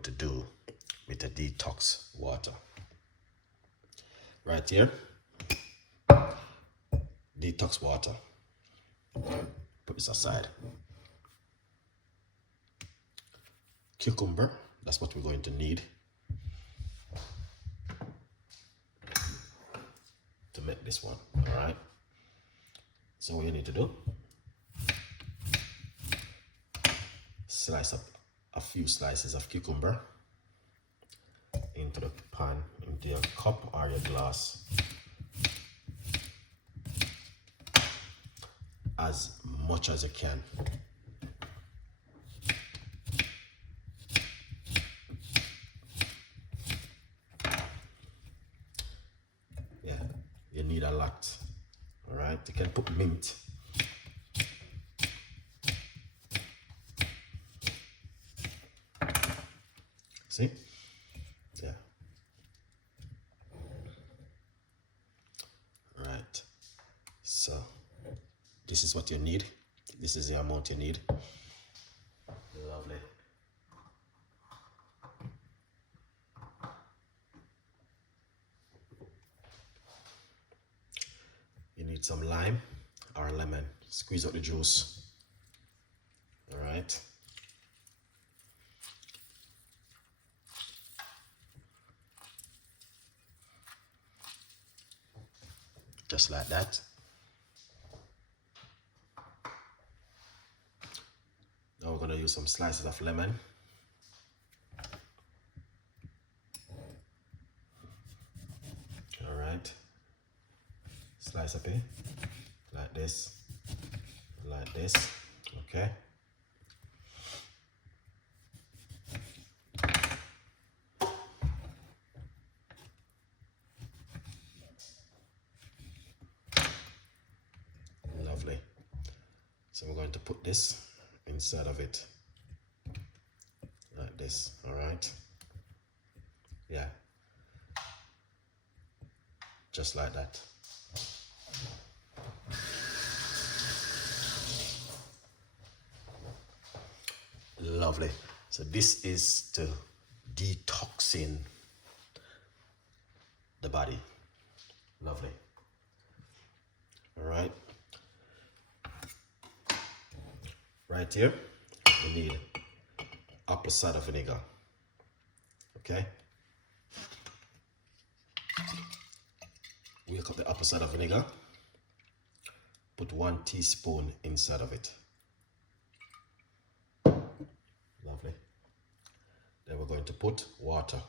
going to do with the detox water. Right here, detox water. Put this aside. Cucumber, that's what we're going to need to make this one. All right. So what you need to do, slice up a few slices of cucumber into the pan, into your cup or your glass, as much as you can. Yeah, you need a lot. All right, you can put mint. See? Yeah. Right. So this is what you need. This is the amount you need. Lovely. You need some lime or lemon. Squeeze out the juice. All right. Just like that. Now we're going to use some slices of lemon. All right. Slice up it like this, okay. Lovely. So we're going to put this inside of it like this. All right. Yeah. Just like that. Lovely. So this is to detoxing the body. Lovely. All right. Right here, we need apple cider vinegar. Okay. Wake up the apple cider vinegar. Put 1 teaspoon inside of it. Lovely. Then we're going to put water.